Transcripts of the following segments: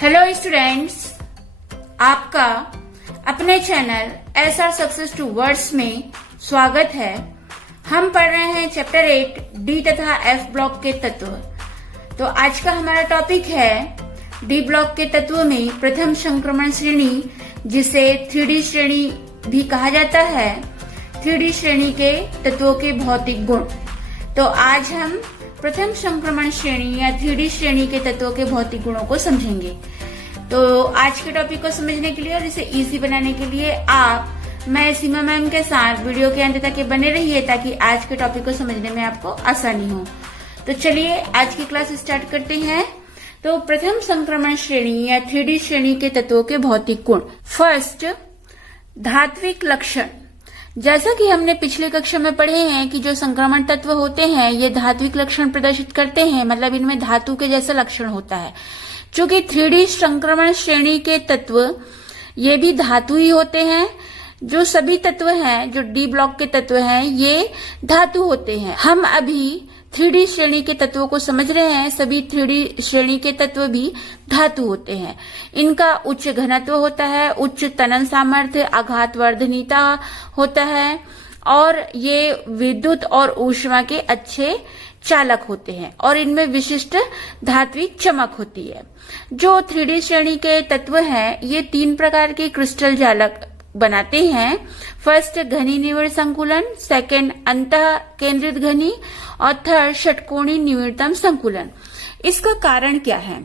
Hello students, आपका अपने channel SR success towards में स्वागत है। हम पढ़ रहे हैं चैप्टर 8 डी तथा F ब्लॉक के तत्व। तो आज का हमारा टॉपिक है डी ब्लॉक के तत्वों में प्रथम संक्रमण श्रेणी, जिसे 3D श्रेणी भी कहा जाता है। 3D श्रेणी के तत्वों के भौतिक गुण। तो आज हम प्रथम संक्रमण श्रेणी या 3D श्रेणी के तत्वों के भौतिक गुणों को समझेंगे। तो आज के टॉपिक को समझने के लिए और इसे इजी बनाने के लिए मैं सीमा मैम के साथ वीडियो के अंत तक बने रहिए, ताकि आज के टॉपिक को समझने में आपको आसानी हो। तो चलिए आज की क्लास स्टार्ट करते हैं। तो प्रथम संक्रमण श्रेणी या 3D श्रेणी के तत्वों के भौतिक गुण। फर्स्ट, धात्विक लक्षण। जैसा कि हमने पिछले कक्षा में पढ़े हैं कि जो संक्रमण तत्व होते हैं ये धात्विक लक्षण प्रदर्शित करते हैं, मतलब इनमें धातु के जैसा लक्षण होता है। चूंकि 3D संक्रमण श्रेणी के तत्व ये भी धातु ही होते हैं, जो सभी तत्व हैं, जो डी ब्लॉक के तत्व हैं, ये धातु होते हैं। हम अभी 3D श्रेणी के तत्वों को समझ रहे हैं। सभी 3D श्रेणी के तत्व भी धातु होते हैं। इनका उच्च घनत्व होता है, उच्च तनन सामर्थ्य, आघात वर्धनीयता होता है, और ये विद्युत और ऊष्मा के अच्छे चालक होते हैं, और इनमें विशिष्ट धात्विक चमक होती है। जो 3D श्रेणी के तत्व हैं, ये 3 प्रकार के क्रिस्टल जालक बनाते हैं। फर्स्ट, घनी निविड़ संकुलन। सेकंड, अंतः केंद्रित घनी। और थर्ड, षटकोणीय निविड़तम संकुलन। इसका कारण क्या है?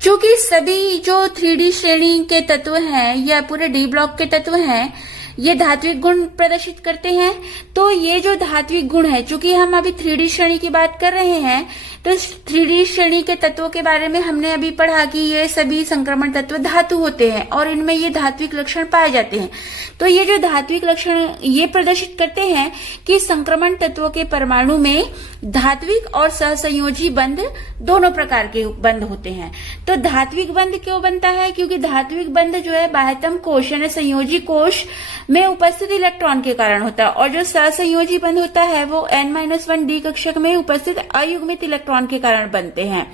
चूंकि सभी जो 3D श्रेणी के तत्व हैं या पूरे डी ब्लॉक के तत्व हैं, ये धात्विक गुण प्रदर्शित करते हैं। तो ये जो धात्विक गुण है, चूंकि हम अभी 3D श्रेणी की बात कर रहे हैं, तो 3D श्रेणी के तत्वों के बारे में हमने अभी पढ़ा कि ये सभी संक्रमण तत्व धातु होते हैं और इनमें ये धात्विक लक्षण पाए जाते हैं। तो ये जो धात्विक लक्षण ये प्रदर्शित करते हैं कि संक्रमण तत्वों के परमाणु में धात्विक और सहसंयोजी बंध दोनों प्रकार के बंध होते हैं। तो धात्विक बंध क्यों बनता है? क्योंकि धात्विक बंध जो है बाह्यतम कोश यानी संयोजी कोश में उपस्थित इलेक्ट्रॉन के कारण होता है, और जो सहसंयोजी बंध होता है वो N-1D कक्षक में उपस्थित अयुग्मित इलेक्ट्रॉन के कारण बनते हैं,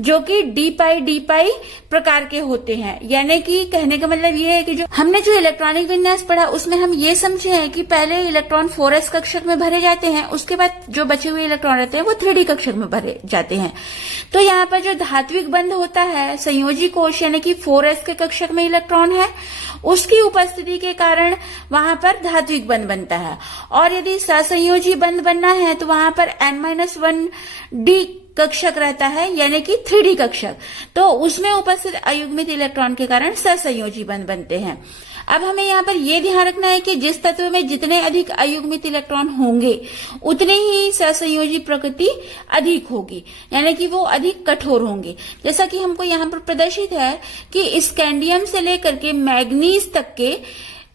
जो कि डी पाई प्रकार के होते हैं। यानी कि कहने का मतलब ये है कि जो हमने जो इलेक्ट्रॉनिक विन्यास पढ़ा उसमें हम ये समझे हैं कि पहले इलेक्ट्रॉन 4s कक्षक में भरे जाते हैं, उसके बाद जो बचे हुए इलेक्ट्रॉन रहते हैं वो 3D कक्षक में भरे जाते हैं। तो यहाँ पर जो धात्विक बंध होता है, संयोजी कोश यानी कि 4s के कक्षक में इलेक्ट्रॉन है, उसकी उपस्थिति के कारण वहां पर धात्विक बंध बनता है। और यदि सहसंयोजी बंध बनना है तो वहां पर N-1D कक्षक रहता है, यानी कि 3D कक्षक। तो उसमें उपस्थित अयुग्मित इलेक्ट्रॉन के कारण सहसंयोजी बंध बनते हैं। अब हमें यहाँ पर यह ध्यान रखना है कि जिस तत्व में जितने अधिक अयुग्मित इलेक्ट्रॉन होंगे उतने ही सहसंयोजी प्रकृति अधिक होगी, यानी कि वो अधिक कठोर होंगे। जैसा कि हमको यहाँ पर प्रदर्शित है कि स्कैंडियम से लेकर के मैग्नीज तक के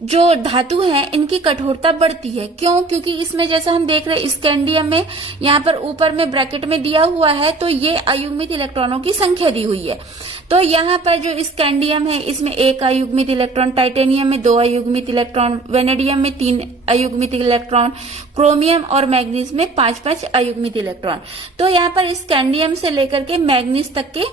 जो धातु है इनकी कठोरता बढ़ती है। क्यों? क्योंकि इसमें जैसा हम देख रहे हैं स्कैंडियम में यहाँ पर ऊपर में ब्रैकेट में दिया हुआ है, तो ये अयुग्मित इलेक्ट्रॉनों की संख्या दी हुई है। तो यहाँ पर जो स्कैंडियम है इसमें 1 अयुग्मित इलेक्ट्रॉन, टाइटेनियम में 2 अयुग्मित इलेक्ट्रॉन, वेनेडियम में 3 अयुग्मित इलेक्ट्रॉन, क्रोमियम और मैग्नीज में 5-5 अयुग्मित इलेक्ट्रॉन। तो यहाँ पर स्कैंडियम से लेकर के मैग्नीज तक के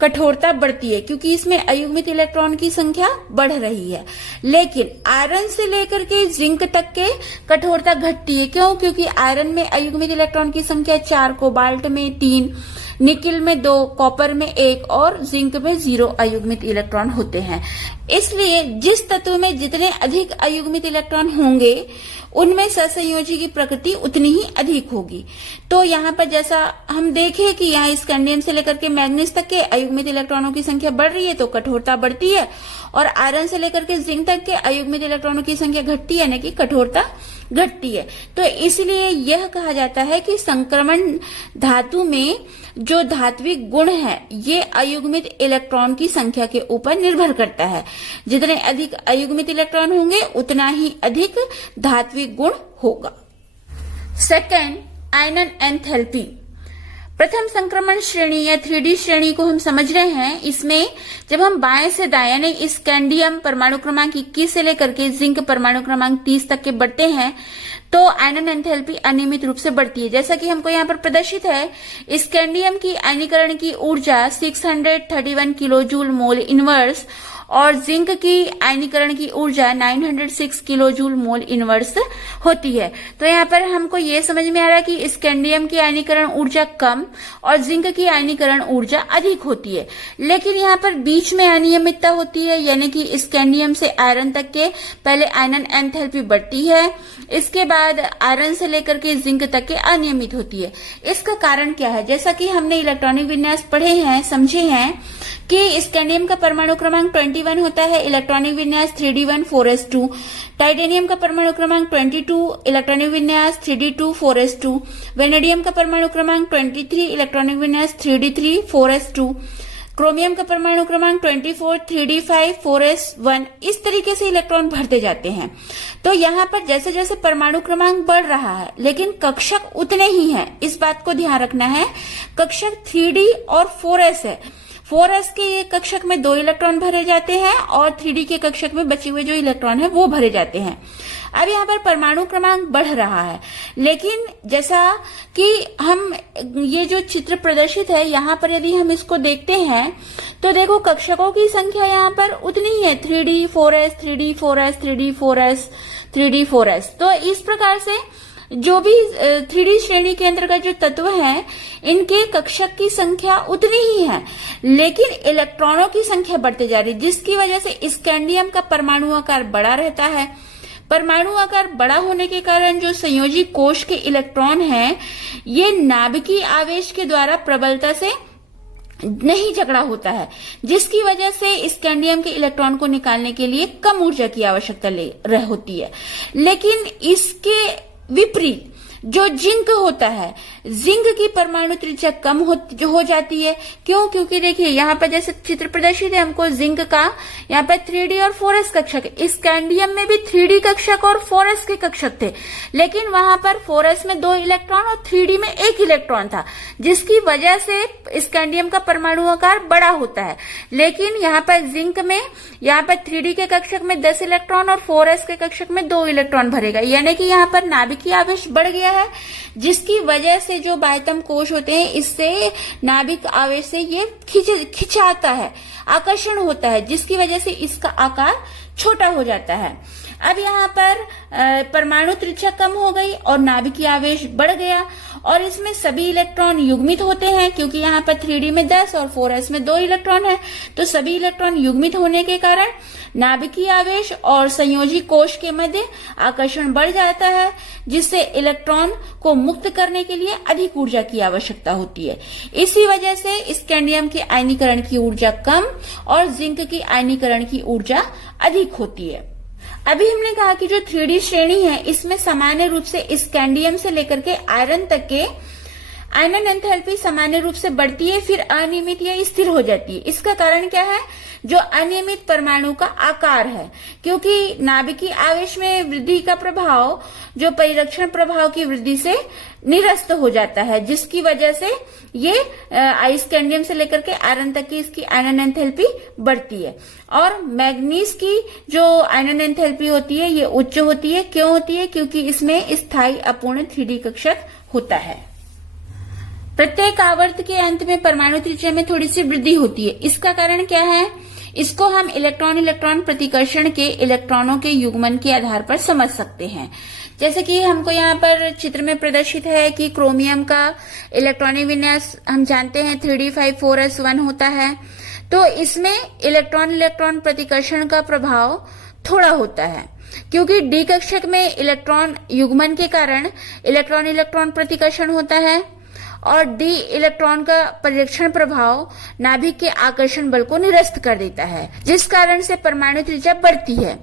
कठोरता बढ़ती है, क्योंकि इसमें अयुग्मित इलेक्ट्रॉन की संख्या बढ़ रही है। लेकिन आयरन से लेकर के जिंक तक के कठोरता घटती है। क्यों? क्योंकि आयरन में अयुग्मित इलेक्ट्रॉन की संख्या 4, कोबाल्ट में 3, निकिल में 2, कॉपर में 1 और जिंक में 0 अयुग्मित इलेक्ट्रॉन होते हैं। इसलिए जिस तत्व में जितने अधिक अयुग्मित इलेक्ट्रॉन होंगे उनमें सहसंयोजी की प्रकृति उतनी ही अधिक होगी। तो यहाँ पर जैसा हम देखें कि यहाँ स्कैंडियम से लेकर के मैग्नीज तक के अयुग्मित इलेक्ट्रॉनों की संख्या बढ़ रही है तो कठोरता बढ़ती है, और आयरन से लेकर के जिंक तक के अयुग्मित इलेक्ट्रॉनों की संख्या घटती है, यानी कि कठोरता घटती है। तो इसलिए यह कहा जाता है कि संक्रमण धातु में जो धात्विक गुण है ये अयुग्मित इलेक्ट्रॉन की संख्या के ऊपर निर्भर करता है। जितने अधिक अयुग्मित इलेक्ट्रॉन होंगे उतना ही अधिक धात्विक गुण होगा। सेकंड, आयनन एंथैल्पी। प्रथम संक्रमण श्रेणी या 3D श्रेणी को हम समझ रहे हैं। इसमें जब हम बाएं से दाएं यानी स्कैंडियम परमाणु क्रमांक 21 से लेकर के जिंक परमाणु क्रमांक 30 तक के बढ़ते हैं तो आयनन एंथैल्पी अनियमित रूप से बढ़ती है। जैसा कि हमको यहाँ पर प्रदर्शित है, स्कैंडियम की आयनीकरण की ऊर्जा 631 किलो जूल मोल इनवर्स और जिंक की आयनीकरण की ऊर्जा 906 किलो जूल मोल इनवर्स होती है। तो यहाँ पर हमको ये समझ में आ रहा है कि स्कैंडियम की आयनीकरण ऊर्जा कम और जिंक की आयनीकरण ऊर्जा अधिक होती है, लेकिन यहाँ पर बीच में अनियमितता होती है, यानी कि स्कैंडियम से आयरन तक के पहले आयनन एंथैल्पी बढ़ती है, इसके बाद आयरन से लेकर के जिंक तक के अनियमित होती है। इसका कारण क्या है? जैसा कि हमने इलेक्ट्रॉनिक विन्यास पढ़े हैं, समझे हैं कि स्कैंडियम का परमाणु क्रमांक 21 होता है, इलेक्ट्रॉनिक विन्यास 3d1 4s2। टाइटेनियम का परमाणु क्रमांक 22, इलेक्ट्रॉनिक विन्यास 3d2 4s2। वेनेडियम का परमाणु क्रमांक 23, इलेक्ट्रॉनिक विन्यास 3d3 4s2। क्रोमियम का परमाणु क्रमांक 24, 3d5 4s1। इस तरीके से इलेक्ट्रॉन भरते जाते हैं। तो यहाँ पर जैसे जैसे परमाणु क्रमांक बढ़ रहा है लेकिन कक्षक उतने ही हैं, इस बात को ध्यान रखना है। कक्षक 3d और 4s है। 4s के कक्षक में 2 इलेक्ट्रॉन भरे जाते हैं और 3d के कक्षक में बचे हुए जो इलेक्ट्रॉन है वो भरे जाते हैं। अब यहाँ पर परमाणु क्रमांक बढ़ रहा है, लेकिन जैसा कि हम ये जो चित्र प्रदर्शित है यहाँ पर यदि हम इसको देखते हैं तो देखो कक्षकों की संख्या यहाँ पर उतनी ही है, 3d 4s 3d 4s 3d 4s 3d 4s। तो इस प्रकार से जो भी 3D श्रेणी के अंतर्गत जो तत्व हैं, इनके कक्षक की संख्या उतनी ही है, लेकिन इलेक्ट्रॉनों की संख्या बढ़ती जा रही है, जिसकी वजह से स्कैंडियम का परमाणु आकार बड़ा रहता है। परमाणु आकार बड़ा होने के कारण जो संयोजी कोश के इलेक्ट्रॉन हैं, ये नाभिकीय आवेश के द्वारा प्रबलता से नहीं झगड़ा होता है, जिसकी वजह से स्कैंडियम के इलेक्ट्रॉन को निकालने के लिए कम ऊर्जा की आवश्यकता होती है। लेकिन इसके विपरीत जो जिंक होता है, जिंक की परमाणु त्रिज्या कम हो जाती है। क्यों? क्योंकि देखिए यहाँ पर जैसे चित्र प्रदर्शित है, हमको जिंक का यहाँ पर 3d और 4s कक्षक, स्कैंडियम में भी 3d कक्षक और 4s के कक्षक थे, लेकिन वहां पर 4s में 2 इलेक्ट्रॉन और 3d में 1 इलेक्ट्रॉन था, जिसकी वजह से स्कैंडियम का परमाणु आकार बड़ा होता है। लेकिन यहाँ पर जिंक में यहाँ पर 3d के कक्षक में 10 इलेक्ट्रॉन और 4s के कक्षक में 2 इलेक्ट्रॉन भरेगा, यानी कि यहाँ पर नाभिकीय आवेश बढ़ गया है, जिसकी वजह से जो बाह्यतम कोश होते हैं, इससे नाभिक आवेश से ये खिंचाता है, आकर्षण होता है, जिसकी वजह से इसका आकार छोटा हो जाता है। अब यहाँ पर परमाणु त्रिज्या कम हो गई और नाभिकीय आवेश बढ़ गया और इसमें सभी इलेक्ट्रॉन युग्मित होते हैं, क्योंकि यहाँ पर 3d में 10 और 4s में 2 इलेक्ट्रॉन है, तो सभी इलेक्ट्रॉन युग्मित होने के कारण नाभिकीय आवेश और संयोजी कोश के मध्य आकर्षण बढ़ जाता है, जिससे इलेक्ट्रॉन को मुक्त करने के लिए अधिक ऊर्जा की आवश्यकता होती है। इसी वजह से स्कैंडियम की आयनीकरण की ऊर्जा कम और जिंक की आयनीकरण की ऊर्जा अधिक होती है। अभी हमने कहा कि जो 3D श्रेणी है, इसमें सामान्य रूप से स्कैंडियम से लेकर के आयरन तक के आयनन एंथैल्पी सामान्य रूप से बढ़ती है, फिर अनियमित या स्थिर हो जाती है। इसका कारण क्या है? जो अनियमित परमाणु का आकार है, क्योंकि नाभिकीय आवेश में वृद्धि का प्रभाव जो परिरक्षण प्रभाव की वृद्धि से निरस्त हो जाता है, जिसकी वजह से ये स्कैंडियम से लेकर के आयरन तक की इसकी आयनन एंथैल्पी बढ़ती है। और मैग्नीज की जो आयनन एंथैल्पी होती है ये उच्च होती है। क्यों होती है? क्योंकि इसमें स्थायी अपूर्ण 3D कक्षक होता है। प्रत्येक आवर्त के अंत में परमाणु त्रिज्या में थोड़ी सी वृद्धि होती है। इसका कारण क्या है? इसको हम इलेक्ट्रॉन इलेक्ट्रॉन प्रतिकर्षण के इलेक्ट्रॉनों के युग्मन के आधार पर समझ सकते हैं। जैसे कि हमको यहाँ पर चित्र में प्रदर्शित है कि क्रोमियम का इलेक्ट्रॉनिक विन्यास हम जानते हैं 3d5 4s1 होता है, तो इसमें इलेक्ट्रॉन इलेक्ट्रॉन प्रतिकर्षण का प्रभाव थोड़ा होता है, क्योंकि डी कक्षक में इलेक्ट्रॉन युग्मन के कारण इलेक्ट्रॉन इलेक्ट्रॉन प्रतिकर्षण होता है और डी इलेक्ट्रॉन का परिरक्षण प्रभाव नाभिक के आकर्षण बल को निरस्त कर देता है, जिस कारण से परमाणु त्रिज्या बढ़ती है।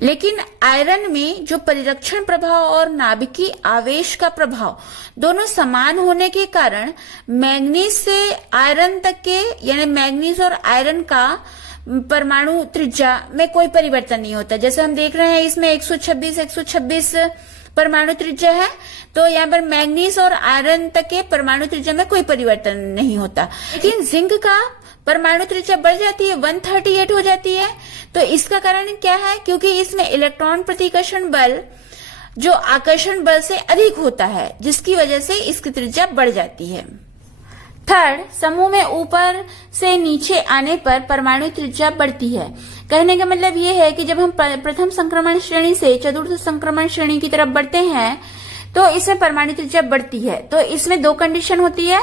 लेकिन आयरन में जो परिरक्षण प्रभाव और नाभिकीय आवेश का प्रभाव दोनों समान होने के कारण मैग्नीज से आयरन तक के, यानी मैग्नीज और आयरन का परमाणु त्रिज्या में कोई परिवर्तन नहीं होता। जैसे हम देख रहे हैं इसमें 126 परमाणु त्रिज्या है, तो यहाँ पर मैग्नीज और आयरन तक के परमाणु त्रिज्या में कोई परिवर्तन नहीं होता। लेकिन जिंक का परमाणु त्रिज्या बढ़ जाती है, 138 हो जाती है। तो इसका कारण क्या है? क्योंकि इसमें इलेक्ट्रॉन प्रतिकर्षण बल जो आकर्षण बल से अधिक होता है, जिसकी वजह से इसकी त्रिज्या बढ़ जाती है। थर्ड, समूह में ऊपर से नीचे आने पर परमाणु त्रिज्या बढ़ती है। कहने का मतलब ये है कि जब हम प्रथम संक्रमण श्रेणी से चतुर्थ संक्रमण श्रेणी की तरफ बढ़ते हैं तो इसमें परमाणु त्रिज्या बढ़ती है। तो इसमें दो कंडीशन होती है।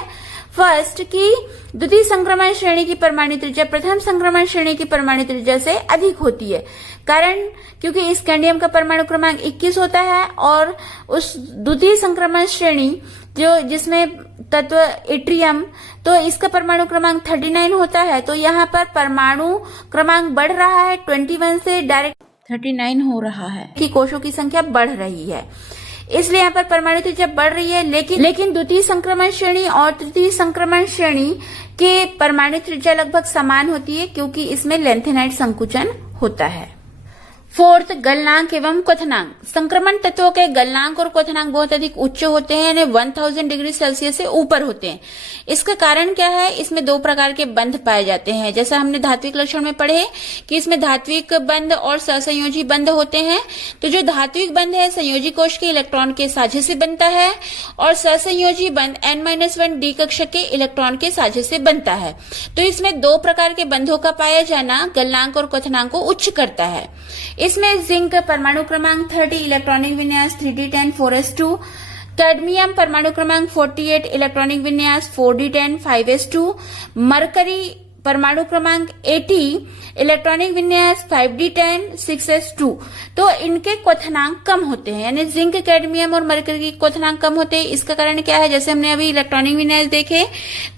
फर्स्ट, कि द्वितीय संक्रमण श्रेणी की परमाणु त्रिज्या प्रथम संक्रमण श्रेणी की परमाणु त्रिज्या से अधिक होती है। कारण, क्योंकि स्कैंडियम का परमाणु क्रमांक 21 होता है और उस द्वितीय संक्रमण श्रेणी जिसमें तत्व इट्रियम, तो इसका परमाणु क्रमांक 39 होता है। तो यहाँ पर परमाणु क्रमांक बढ़ रहा है, 21 से डायरेक्ट 39 हो रहा है कि कोशों की संख्या बढ़ रही है, इसलिए यहाँ पर परमाणु त्रिज्या बढ़ रही है। लेकिन द्वितीय संक्रमण श्रेणी और तृतीय संक्रमण श्रेणी के परमाणु त्रिज्या लगभग समान होती है, क्योंकि इसमें लेंथेनाइट संकुचन होता है। फोर्थ, गलनांक एवं क्वथनांक। संक्रमण तत्वों के गलनांक और क्वथनांक बहुत अधिक उच्च होते हैं, यानी 1000 डिग्री सेल्सियस से ऊपर होते हैं। इसका कारण क्या है? इसमें दो प्रकार के बंध पाए जाते हैं। जैसा हमने धात्विक लक्षण में पढ़े कि इसमें धात्विक बंध और सहसंयोजी बंध होते हैं। तो जो धात्विक बंध है संयोजी कोश के इलेक्ट्रॉन के साझे से बनता है और सहसंयोजी बंध N-1 डी कक्षक के इलेक्ट्रॉन के साझे से बनता है। तो इसमें दो प्रकार के बंधों का पाया जाना गलनांक और क्वथनांक को उच्च करता है। इसमें जिंक परमाणु क्रमांक 30, इलेक्ट्रॉनिक विन्यास 3d10 4s2, कैडमियम परमाणु क्रमांक 48, इलेक्ट्रॉनिक विन्यास 4d10 5s2, मरकरी परमाणु क्रमांक 80, इलेक्ट्रॉनिक विन्यास 5d10 6s2। तो इनके क्वथनांक कम होते हैं, यानी जिंक, कैडमियम और मरकरी के क्वथनांक कम होते हैं। इसका कारण क्या है? जैसे हमने अभी इलेक्ट्रॉनिक विन्यास देखे,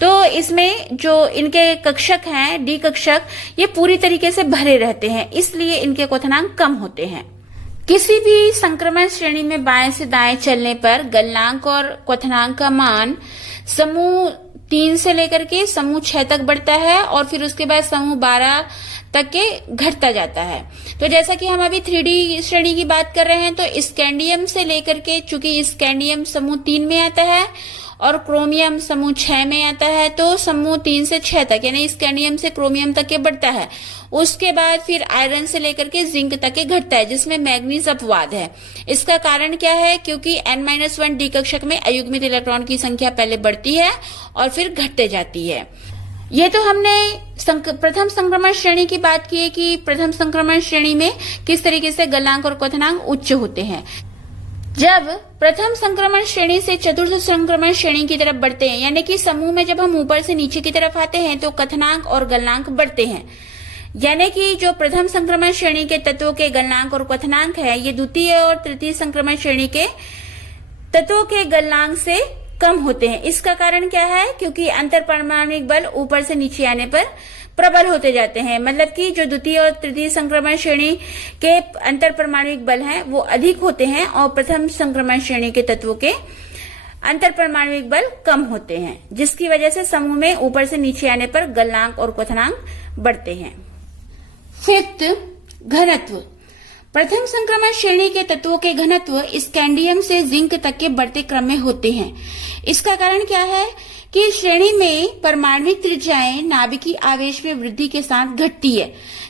तो इसमें जो इनके कक्षक हैं, डी कक्षक, ये पूरी तरीके से भरे रहते हैं, इसलिए इनके क्वथनांक कम होते हैं। किसी भी संक्रमण श्रेणी में बाएं से दाएं चलने पर गलनांक और क्वथनांक का मान समूह 3 से लेकर के समूह 6 तक बढ़ता है और फिर उसके बाद समूह 12 तक के घटता जाता है। तो जैसा कि हम अभी 3D श्रेणी की बात कर रहे हैं, तो स्कैंडियम से लेकर के, चूंकि स्कैंडियम समूह 3 में आता है और क्रोमियम समूह 6 में आता है, तो समूह 3 से 6 तक, यानी स्कैंडियम से क्रोमियम तक के बढ़ता है। उसके बाद फिर आयरन से लेकर के जिंक तक के घटता है, जिसमें मैग्नीज अपवाद है। इसका कारण क्या है? क्योंकि N-1 डी कक्षक में अयुग्मित इलेक्ट्रॉन की संख्या पहले बढ़ती है और फिर घटते जाती है। ये तो हमने प्रथम संक्रमण श्रेणी की बात की है कि प्रथम संक्रमण श्रेणी में किस तरीके से गलनांक और क्वथनांक उच्च होते हैं। जब प्रथम संक्रमण श्रेणी से चतुर्थ संक्रमण श्रेणी की तरफ बढ़ते हैं, यानी कि समूह में जब हम ऊपर से नीचे की तरफ आते हैं, तो क्वथनांक और गलनांक बढ़ते हैं। यानी कि जो प्रथम संक्रमण श्रेणी के तत्वों के गलनांक और क्वथनांक है, ये द्वितीय और तृतीय संक्रमण श्रेणी के तत्वों के गलनांक से कम होते हैं। इसका कारण क्या है? क्योंकि अंतर परमाणविक बल ऊपर से नीचे आने पर प्रबल होते जाते हैं। मतलब कि जो द्वितीय और तृतीय संक्रमण श्रेणी के अंतर परमाणविक बल हैं, वो अधिक होते हैं और प्रथम संक्रमण श्रेणी के तत्वों के अंतर परमाणविक बल कम होते हैं, जिसकी वजह से समूह में ऊपर से नीचे आने पर गलनांक और क्वथनांक बढ़ते हैं। फिफ्थ, घनत्व। प्रथम संक्रमण श्रेणी के तत्वों के घनत्व स्कैंडियम से जिंक तक के बढ़ते क्रम में होते हैं। इसका कारण क्या है कि श्रेणी में परमाणविक त्रिज्याएं नाभिकीय आवेश में वृद्धि के साथ घटती है।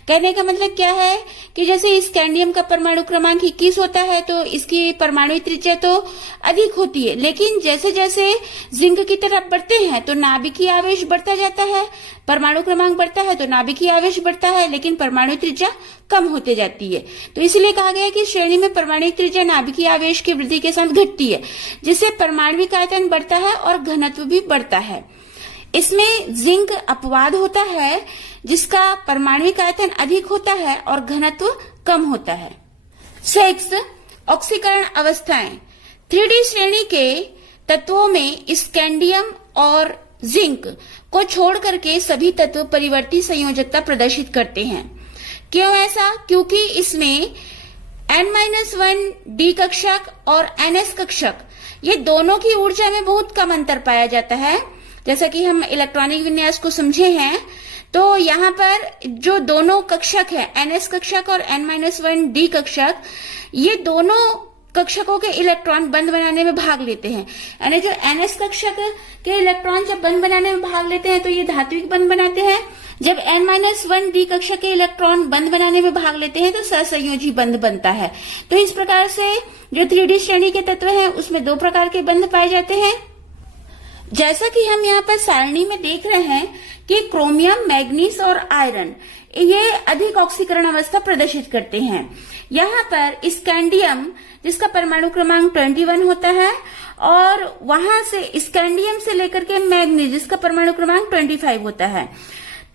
कहने का मतलब क्या है कि जैसे स्कैंडियम का परमाणु क्रमांक 21 होता है, तो इसकी परमाणु त्रिज्या तो अधिक होती है, लेकिन जैसे जैसे जिंक की तरफ बढ़ते हैं तो नाभिकीय आवेश बढ़ता जाता है, परमाणु क्रमांक बढ़ता है तो नाभिकीय आवेश बढ़ता है, लेकिन परमाणु त्रिज्या कम होते जाती है। तो इसलिए कहा गया है कि श्रेणी में परमाणु त्रिज्या नाभिकीय आवेश की वृद्धि के साथ घटती है, जिससे परमाणविक आयतन बढ़ता है और घनत्व भी बढ़ता है। इसमें जिंक अपवाद होता है, जिसका परमाणविक आयतन अधिक होता है और घनत्व कम होता है। 6, ऑक्सीकरण अवस्थाएं। 3D श्रेणी के तत्वों में स्कैंडियम और जिंक को छोड़ करके सभी तत्व परिवर्ती संयोजकता प्रदर्शित करते हैं। क्यों ऐसा? क्योंकि इसमें N-1 डी कक्षक और NS कक्षक, ये दोनों की ऊर्जा में बहुत कम अंतर पाया जाता है। जैसा कि हम इलेक्ट्रॉनिक विन्यास को समझे हैं, तो यहाँ पर जो दोनों कक्षक है, NS कक्षक और N-1 डी कक्षक, ये दोनों कक्षकों के इलेक्ट्रॉन बंध बनाने में भाग लेते हैं। यानी जो NS कक्षक के इलेक्ट्रॉन जब बंध बनाने में भाग लेते हैं तो ये धात्विक बंध बनाते हैं। जब N-1D कक्षक के इलेक्ट्रॉन बंध बनाने में भाग लेते हैं तो सहसंयोजी बंध बनता है। तो इस प्रकार से जो 3D श्रेणी के तत्व हैं उसमें 2 प्रकार के बंध पाए जाते हैं। जैसा कि हम यहाँ पर सारणी में देख रहे हैं कि क्रोमियम, मैग्नीज और आयरन ये अधिक ऑक्सीकरण अवस्था प्रदर्शित करते हैं। यहाँ पर स्कैंडियम जिसका परमाणु क्रमांक 21 होता है और वहां से स्कैंडियम से लेकर के मैग्नीज जिसका परमाणु क्रमांक 25 होता है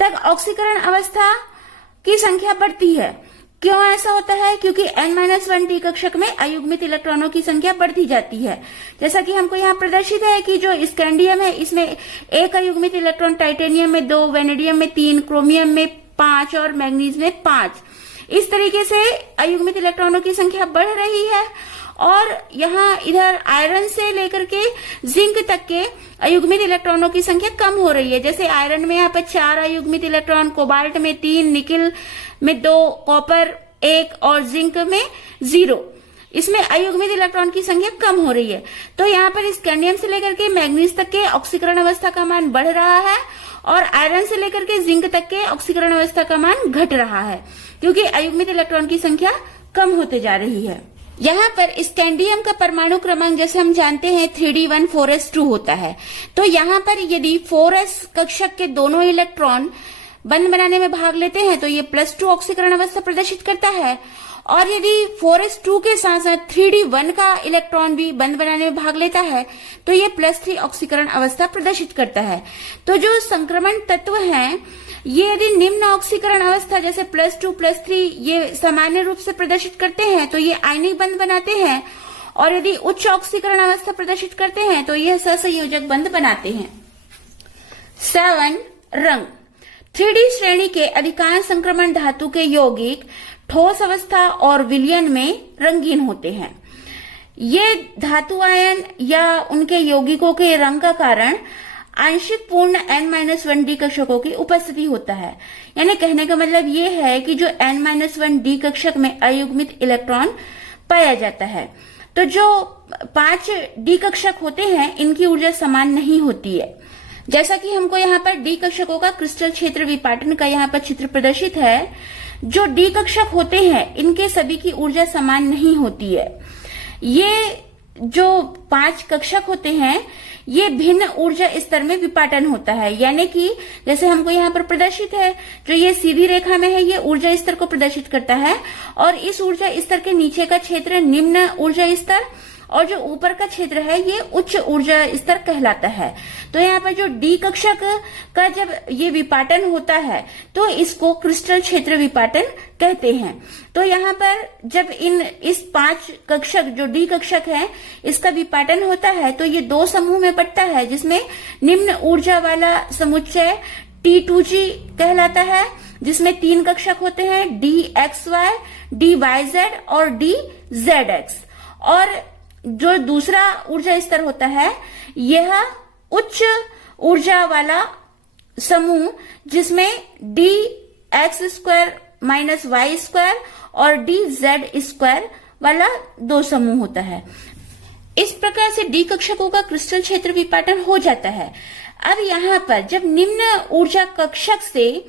तक ऑक्सीकरण अवस्था की संख्या बढ़ती है। क्यों ऐसा होता है? क्योंकि N-1D कक्षक में अयुग्मित इलेक्ट्रॉनों की संख्या बढ़ती जाती है। जैसा कि हमको यहाँ प्रदर्शित है कि जो स्कैंडियम है इसमें 1 अयुग्मित इलेक्ट्रॉन, टाइटेनियम में 2, वेनेडियम में 3, क्रोमियम में 5 और मैग्नीज में 5। इस तरीके से अयुग्मित इलेक्ट्रॉनों की संख्या बढ़ रही है। और यहाँ इधर आयरन से लेकर के जिंक तक के अयुग्मित इलेक्ट्रॉनों की संख्या कम हो रही है। जैसे आयरन में यहाँ पर 4 अयुग्मित इलेक्ट्रॉन, कोबाल्ट में 3, निकिल में 2, कॉपर 1 और जिंक में 0। इसमें अयुग्मित इलेक्ट्रॉन की संख्या कम हो रही है। तो यहाँ पर स्कैंडियम से लेकर के मैग्नीज तक के ऑक्सीकरण अवस्था का मान बढ़ रहा है और आयरन से लेकर के जिंक तक के ऑक्सीकरण अवस्था का मान घट रहा है क्योंकि अयुग्मित इलेक्ट्रॉन की संख्या कम होते जा रही है। यहाँ पर स्कैंडियम का परमाणु क्रमांक जैसे हम जानते हैं 3D14S2 होता है। तो यहाँ पर यदि 4s कक्षक के दोनों इलेक्ट्रॉन बंध बनाने में भाग लेते हैं तो ये +2 ऑक्सीकरण अवस्था प्रदर्शित करता है। और यदि 4s2 के साथ साथ 3D1 का इलेक्ट्रॉन भी बंध बनाने में भाग लेता है तो ये +3 ऑक्सीकरण अवस्था प्रदर्शित करता है। तो जो संक्रमण तत्व हैं ये यदि निम्न ऑक्सीकरण अवस्था जैसे +2, +3 ये सामान्य रूप से प्रदर्शित करते हैं तो ये आयनिक बंध बनाते हैं। और यदि उच्च ऑक्सीकरण अवस्था प्रदर्शित करते हैं तो यह सहसंयोजक बंध बनाते हैं। 7. रंग। 3D श्रेणी के अधिकांश संक्रमण धातु के यौगिक ठोस अवस्था और विलयन में रंगीन होते हैं। ये धातु आयन या उनके यौगिकों के रंग का कारण आंशिक पूर्ण N-1D कक्षकों की उपस्थिति होता है। यानी कहने का मतलब ये है कि जो N-1D कक्षक में अयुग्मित इलेक्ट्रॉन पाया जाता है तो जो 5D कक्षक होते हैं इनकी ऊर्जा समान नहीं होती है। जैसा कि हमको यहाँ पर D कक्षकों का क्रिस्टल क्षेत्र विपाटन का यहाँ पर चित्र प्रदर्शित है। जो D कक्षक होते हैं इनके सभी की ऊर्जा समान नहीं होती है। ये जो 5 कक्षक होते हैं ये भिन्न ऊर्जा स्तर में विपाटन होता है। यानी कि जैसे हमको यहाँ पर प्रदर्शित है जो ये सीधी रेखा में है ये ऊर्जा स्तर को प्रदर्शित करता है और इस ऊर्जा स्तर के नीचे का क्षेत्र निम्न ऊर्जा स्तर और जो ऊपर का क्षेत्र है ये उच्च ऊर्जा स्तर कहलाता है। तो यहाँ पर जो D कक्षक का जब ये विपाटन होता है तो इसको क्रिस्टल क्षेत्र विपाटन कहते हैं। तो यहाँ पर जब इस 5 कक्षक जो D कक्षक है इसका विपाटन होता है तो ये 2 समूह में बंटता है जिसमें निम्न ऊर्जा वाला समुच्चय T2G कहलाता है जिसमें 3 कक्षक होते हैं DXY, DYZ और DZX। और जो दूसरा ऊर्जा स्तर होता है यह उच्च ऊर्जा वाला समूह जिसमें DX2-Y2 और DZ2 वाला 2 समूह होता है। इस प्रकार से D कक्षकों का क्रिस्टल क्षेत्र विपाटन हो जाता है। अब यहाँ पर जब निम्न ऊर्जा कक्षक से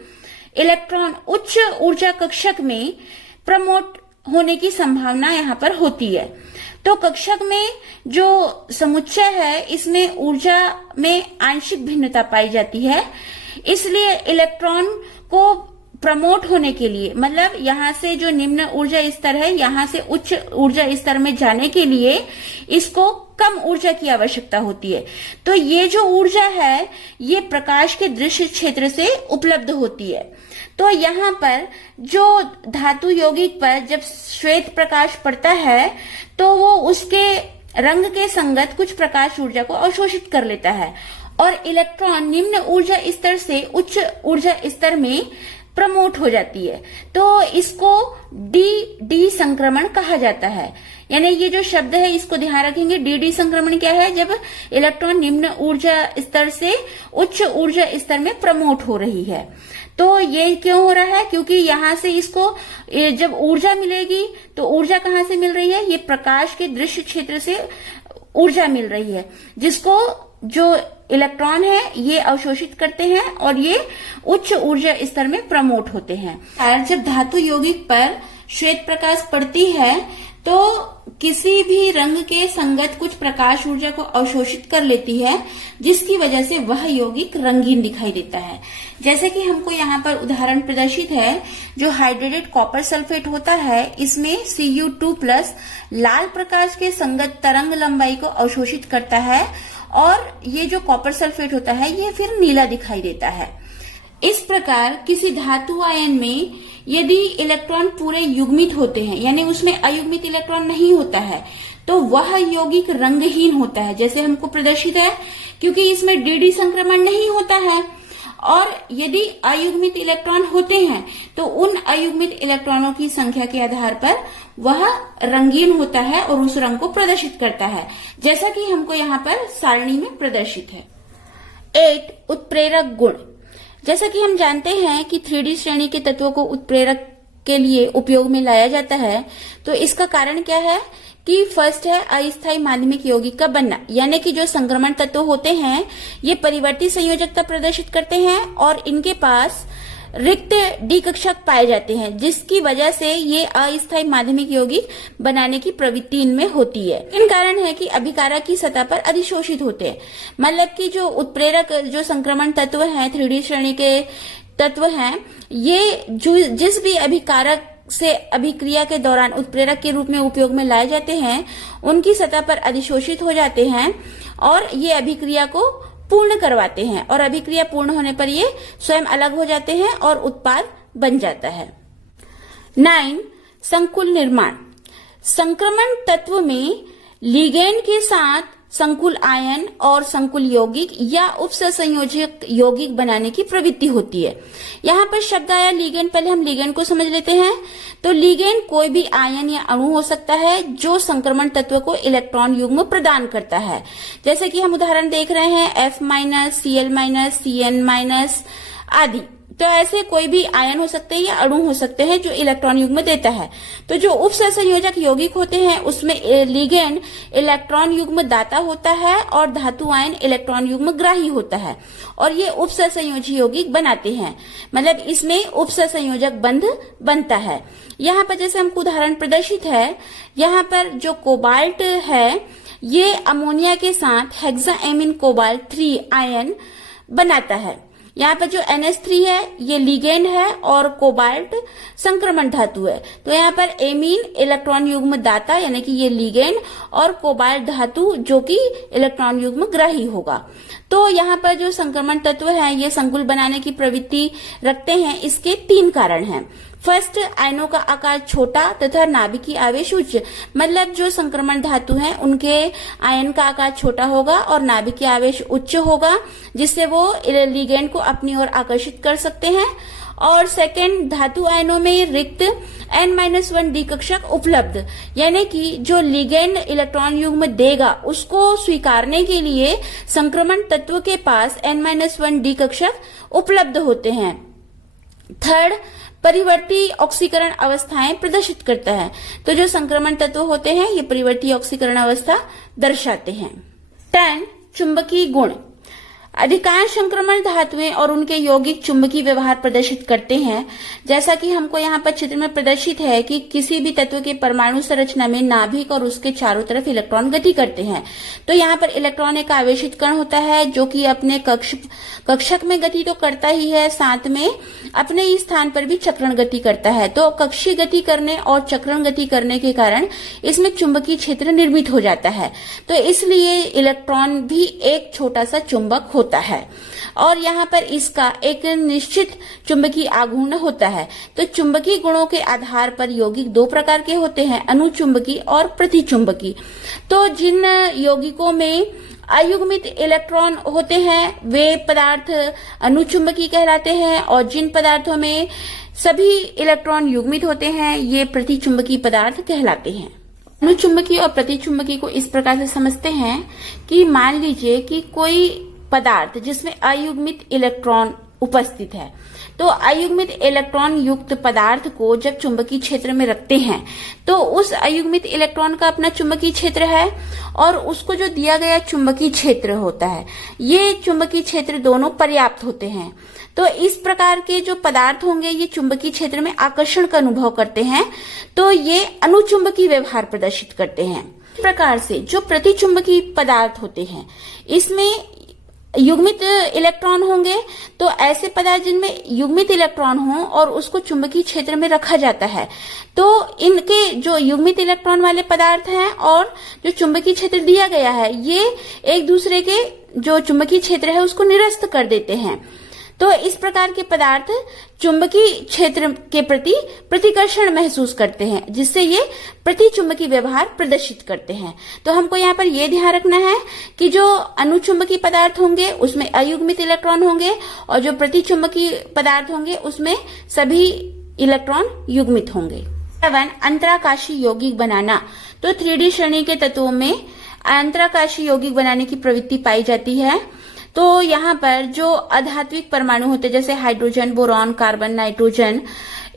इलेक्ट्रॉन उच्च ऊर्जा कक्षक में प्रमोट होने की संभावना यहाँ पर होती है तो कक्षक में जो समुच्चय है इसमें ऊर्जा में आंशिक भिन्नता पाई जाती है। इसलिए इलेक्ट्रॉन को प्रमोट होने के लिए मतलब यहाँ से जो निम्न ऊर्जा स्तर है यहाँ से उच्च ऊर्जा स्तर में जाने के लिए इसको कम ऊर्जा की आवश्यकता होती है। तो ये जो ऊर्जा है ये प्रकाश के दृश्य क्षेत्र से उपलब्ध होती है। तो यहाँ पर जो धातु यौगिक पर जब श्वेत प्रकाश पड़ता है तो वो उसके रंग के संगत कुछ प्रकाश ऊर्जा को अवशोषित कर लेता है और इलेक्ट्रॉन निम्न ऊर्जा स्तर से उच्च ऊर्जा स्तर में प्रमोट हो जाती है। तो इसको डी संक्रमण कहा जाता है। यानी ये जो शब्द है इसको ध्यान रखेंगे। डी संक्रमण क्या है? जब इलेक्ट्रॉन निम्न ऊर्जा स्तर से उच्च ऊर्जा स्तर में प्रमोट हो रही है। तो ये क्यों हो रहा है? क्योंकि यहाँ से इसको जब ऊर्जा मिलेगी तो ऊर्जा कहाँ से मिल रही है? ये प्रकाश के दृश्य क्षेत्र से ऊर्जा मिल रही है, जिसको जो इलेक्ट्रॉन है ये अवशोषित करते हैं और ये उच्च ऊर्जा स्तर में प्रमोट होते हैं। और जब धातु यौगिक पर श्वेत प्रकाश पड़ती है तो किसी भी रंग के संगत कुछ प्रकाश ऊर्जा को अवशोषित कर लेती है, जिसकी वजह से वह यौगिक रंगीन दिखाई देता है। जैसे कि हमको यहाँ पर उदाहरण प्रदर्शित है, जो हाइड्रेटेड कॉपर सल्फेट होता है इसमें Cu2+ लाल प्रकाश के संगत तरंग लंबाई को अवशोषित करता है और ये जो कॉपर सल्फेट होता है ये फिर नीला दिखाई देता है। इस प्रकार किसी धातु आयन में यदि इलेक्ट्रॉन पूरे युग्मित होते हैं, यानी उसमें अयुग्मित इलेक्ट्रॉन नहीं होता है, तो वह यौगिक रंगहीन होता है, जैसे हमको प्रदर्शित है, क्योंकि इसमें डी संक्रमण नहीं होता है। और यदि अयुग्मित इलेक्ट्रॉन होते हैं तो उन अयुग्मित इलेक्ट्रॉनों की संख्या के आधार पर वह रंगीन होता है और उस रंग को प्रदर्शित करता है, जैसा कि हमको यहाँ पर सारणी में प्रदर्शित है। 8 उत्प्रेरक गुण। जैसा कि हम जानते हैं कि 3D श्रेणी के तत्वों को उत्प्रेरक के लिए उपयोग में लाया जाता है, तो इसका कारण क्या है कि फर्स्ट है अस्थायी माध्यमिक यौगिक का बनना, यानी कि जो संक्रमण तत्व होते हैं ये परिवर्ती संयोजकता प्रदर्शित करते हैं और इनके पास रिक्त डी कक्षक पाए जाते हैं, जिसकी वजह से ये अस्थायी माध्यमिक यौगिक बनाने की प्रवृत्ति इनमें होती है। इन कारण है कि अभिकारक की सतह पर अधिशोषित होते हैं, मतलब कि जो उत्प्रेरक जो संक्रमण तत्व हैं 3D श्रेणी के तत्व हैं, ये जिस भी अभिकारक से अभिक्रिया के दौरान उत्प्रेरक के रूप में उपयोग में लाए जाते हैं उनकी सतह पर अधिशोषित हो जाते हैं और ये अभिक्रिया को पूर्ण करवाते हैं, और अभिक्रिया पूर्ण होने पर ये स्वयं अलग हो जाते हैं और उत्पाद बन जाता है। 9 संकुल निर्माण। संक्रमण तत्व में लिगेंड के साथ संकुल आयन और संकुल यौगिक या उपसंयोजक यौगिक बनाने की प्रवृत्ति होती है। यहाँ पर शब्द आया लिगेंड, पहले हम लिगेंड को समझ लेते हैं। तो लिगेंड कोई भी आयन या अणु हो सकता है जो संक्रमण तत्व को इलेक्ट्रॉन युग्म प्रदान करता है, जैसे कि हम उदाहरण देख रहे हैं F-, Cl-, Cn- आदि। तो ऐसे कोई भी आयन हो सकते हैं या अणु हो सकते हैं जो इलेक्ट्रॉन युग्म देता है। तो जो उपसंयोजक यौगिक होते हैं उसमें लिगेंड इलेक्ट्रॉन युग्म दाता होता है और धातु आयन इलेक्ट्रॉन युग्म ग्राही होता है, और ये उपसंयोजी यौगिक बनाते हैं, मतलब इसमें उपसंयोजक बंध बनता है। यहाँ पर जैसे हमको उदाहरण प्रदर्शित है, यहाँ पर जो कोबाल्ट है ये अमोनिया के साथ हेक्साएमिन कोबाल्ट 3 आयन बनाता है। यहाँ पर जो NH3 है ये लिगेंड है और कोबाल्ट संक्रमण धातु है। तो यहाँ पर एमीन इलेक्ट्रॉन युग्म दाता यानी कि ये लिगेंड और कोबाल्ट धातु जो कि इलेक्ट्रॉन युग्म ग्राही होगा। तो यहाँ पर जो संक्रमण तत्व है ये संकुल बनाने की प्रवृत्ति रखते हैं। इसके 3 कारण हैं। फर्स्ट, आयनों का आकार छोटा तथा नाभिकीय आवेश उच्च, मतलब जो संक्रमण धातु हैं उनके आयन का आकार छोटा होगा और नाभिकीय आवेश उच्च होगा, जिससे वो लिगेंड को अपनी ओर आकर्षित कर सकते हैं। और सेकंड, धातु आयनों में रिक्त N-1 डी कक्षक उपलब्ध, यानी कि जो लिगेंड इलेक्ट्रॉन युग्म देगा उसको स्वीकारने के लिए संक्रमण तत्व के पास N-1 डी कक्षक उपलब्ध होते हैं। थर्ड, परिवर्ती ऑक्सीकरण अवस्थाएं प्रदर्शित करता है। तो जो संक्रमण तत्व होते हैं ये परिवर्ती ऑक्सीकरण अवस्था दर्शाते हैं। 10 चुंबकीय गुण। अधिकांश संक्रमण धातुएं और उनके यौगिक चुंबकीय व्यवहार प्रदर्शित करते हैं, जैसा कि हमको यहाँ पर चित्र में प्रदर्शित है कि किसी भी तत्व के परमाणु संरचना में नाभिक और उसके चारों तरफ इलेक्ट्रॉन गति करते हैं। तो यहाँ पर इलेक्ट्रॉन एक आवेशित कण होता है जो कि अपने कक्षक में गति तो करता ही है, साथ में अपने इस स्थान पर भी चक्रण गति करता है। तो कक्षीय गति करने और चक्रण गति करने के कारण इसमें चुंबकीय क्षेत्र निर्मित हो जाता है। तो इसलिए इलेक्ट्रॉन भी एक छोटा सा चुंबक होता है और यहाँ पर इसका एक निश्चित चुंबकीय आघूर्ण होता है। तो चुंबकीय गुणों के आधार पर यौगिक 2 प्रकार के होते हैं, अनुचुंबकीय और प्रतिचुंबकीय। तो जिन यौगिकों में अयुग्मित इलेक्ट्रॉन होते हैं वे पदार्थ अनुचुंबकीय कहलाते हैं, और जिन पदार्थों में सभी इलेक्ट्रॉन युग्मित होते हैं ये प्रतिचुंबकीय पदार्थ कहलाते हैं। अनुचुंबकीय और प्रतिचुंबकीय को इस प्रकार से समझते हैं कि मान लीजिए कि कोई पदार्थ जिसमें अयुग्मित इलेक्ट्रॉन उपस्थित है, तो अयुग्मित इलेक्ट्रॉन युक्त पदार्थ को जब चुंबकीय क्षेत्र में रखते हैं तो उस अयुग्मित इलेक्ट्रॉन का अपना चुंबकीय क्षेत्र है और उसको जो दिया गया चुंबकीय क्षेत्र होता है, ये चुंबकीय क्षेत्र दोनों पर्याप्त होते हैं। तो इस प्रकार के जो पदार्थ होंगे ये चुंबकीय क्षेत्र में आकर्षण का अनुभव करते हैं, तो ये अनुचुंबकीय व्यवहार प्रदर्शित करते हैं। इस प्रकार से जो प्रतिचुंबकीय पदार्थ होते हैं इसमें युग्मित इलेक्ट्रॉन होंगे, तो ऐसे पदार्थ जिनमें युग्मित इलेक्ट्रॉन हो और उसको चुंबकीय क्षेत्र में रखा जाता है, तो इनके जो युग्मित इलेक्ट्रॉन वाले पदार्थ हैं और जो चुंबकीय क्षेत्र दिया गया है ये एक दूसरे के जो चुंबकीय क्षेत्र है उसको निरस्त कर देते हैं। तो इस प्रकार के पदार्थ चुंबकीय क्षेत्र के प्रति प्रतिकर्षण महसूस करते हैं, जिससे ये प्रतिचुंबकीय व्यवहार प्रदर्शित करते हैं। तो हमको यहाँ पर यह ध्यान रखना है कि जो अनुचुंबकीय पदार्थ होंगे उसमें अयुग्मित इलेक्ट्रॉन होंगे और जो प्रतिचुंबकीय पदार्थ होंगे उसमें सभी इलेक्ट्रॉन युग्मित होंगे। 7 अंतराकाशीय यौगिक बनाना। तो 3D श्रेणी के तत्वों में अंतराकाशीय यौगिक बनाने की प्रवृत्ति पाई जाती है। तो यहाँ पर जो अधात्विक परमाणु होते हैं जैसे हाइड्रोजन, बोरॉन, कार्बन, नाइट्रोजन,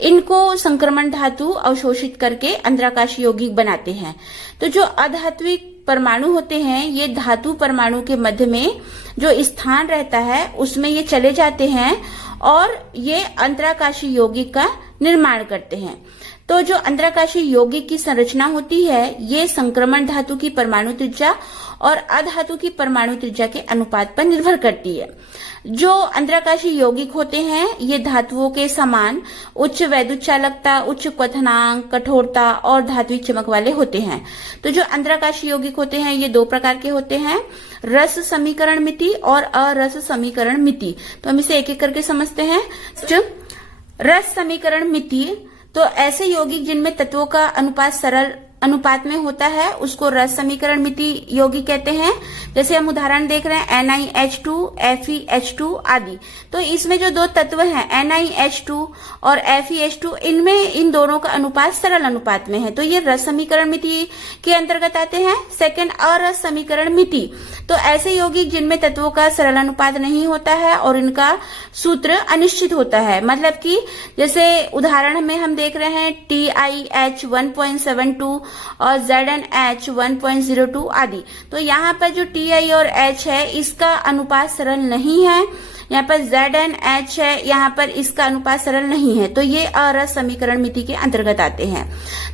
इनको संक्रमण धातु अवशोषित करके अंतराकाशीय यौगिक बनाते हैं। तो जो अधात्विक परमाणु होते हैं ये धातु परमाणु के मध्य में जो स्थान रहता है उसमें ये चले जाते हैं और ये अंतराकाशीय यौगिक का निर्माण करते हैं। तो जो अंतराकाशीय यौगिक की संरचना होती है ये संक्रमण धातु की परमाणु त्रिज्या और अधातु की परमाणु त्रिज्या के अनुपात पर निर्भर करती है। जो अंतराकाशीय यौगिक होते हैं ये धातुओं के समान उच्च वैद्युत चालकता, उच्च क्वथनांक, कठोरता और धात्विक चमक वाले होते हैं। तो जो अंतराकाशीय यौगिक होते हैं ये 2 प्रकार के होते हैं, रस समीकरण मिति और अरस समीकरण मिति। तो हम इसे एक एक करके समझते हैं। रस समीकरण मिति, तो ऐसे यौगिक जिनमें तत्वों का अनुपात सरल अनुपात में होता है उसको रस समीकरण मिति यौगिक कहते हैं। जैसे हम उदाहरण देख रहे हैं NiH2, FeH2 आदि। तो इसमें जो 2 तत्व हैं NiH2 और FeH2 इनमें इन दोनों का अनुपात सरल अनुपात में है, तो ये रस समीकरण मिति के अंतर्गत आते हैं। सेकंड, अरस समीकरण मिति, तो ऐसे यौगिक जिनमें तत्वों का सरल अनुपात नहीं होता है और इनका सूत्र अनिश्चित होता है। मतलब कि जैसे उदाहरण में हम देख रहे हैं TiH 1.72 और ZnH 1.02 आदि। तो यहाँ पर जो Ti और H है इसका अनुपात सरल नहीं है, यहाँ पर ZnH है, यहाँ पर इसका अनुपात सरल नहीं है, तो ये अरस समीकरण मिति के अंतर्गत आते हैं।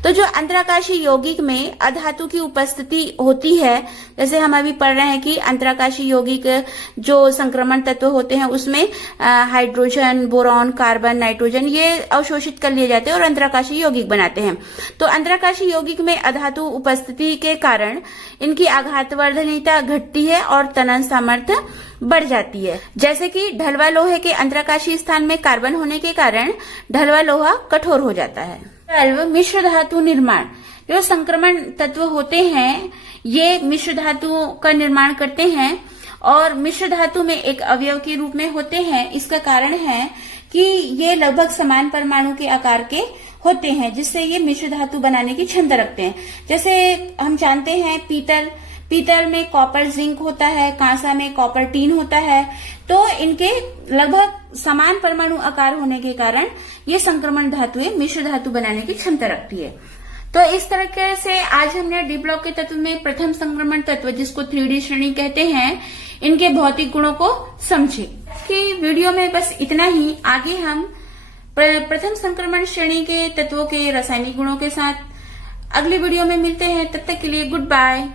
तो जो अंतराकाशीय यौगिक में अधातु की उपस्थिति होती है, जैसे हम अभी पढ़ रहे हैं कि अंतराकाशीय यौगिक जो संक्रमण तत्व होते हैं उसमें हाइड्रोजन, बोरॉन, कार्बन, नाइट्रोजन ये अवशोषित कर लिए जाते हैं और अंतराकाशीय यौगिक बनाते हैं। तो अंतराकाशीय यौगिक में अधातु उपस्थिति के कारण इनकी आघातवर्धनीयता घटती है और तनन सामर्थ्य बढ़ जाती है। जैसे कि ढलवा लोहे के अंतराकाशीय स्थान में कार्बन होने के कारण ढलवा लोहा कठोर हो जाता है। 12 मिश्र धातु निर्माण। जो संक्रमण तत्व होते हैं ये मिश्र धातुओं का निर्माण करते हैं और मिश्र धातु में एक अवयव के रूप में होते हैं। इसका कारण है कि ये लगभग समान परमाणु के आकार के होते हैं, जिससे ये मिश्र धातु बनाने की क्षमता रखते हैं। जैसे हम जानते हैं पीतल में कॉपर जिंक होता है, कांसा में कॉपर टीन होता है। तो इनके लगभग समान परमाणु आकार होने के कारण ये संक्रमण धातुएं मिश्र धातु बनाने की क्षमता रखती है। तो इस तरीके से आज हमने डी ब्लॉक के तत्व में प्रथम संक्रमण तत्व जिसको 3D श्रेणी कहते हैं इनके भौतिक गुणों को समझे। कि वीडियो में बस इतना ही। आगे हम प्रथम संक्रमण श्रेणी के तत्वों के रासायनिक गुणों के साथ अगली वीडियो में मिलते हैं। तब तक के लिए गुड बाय।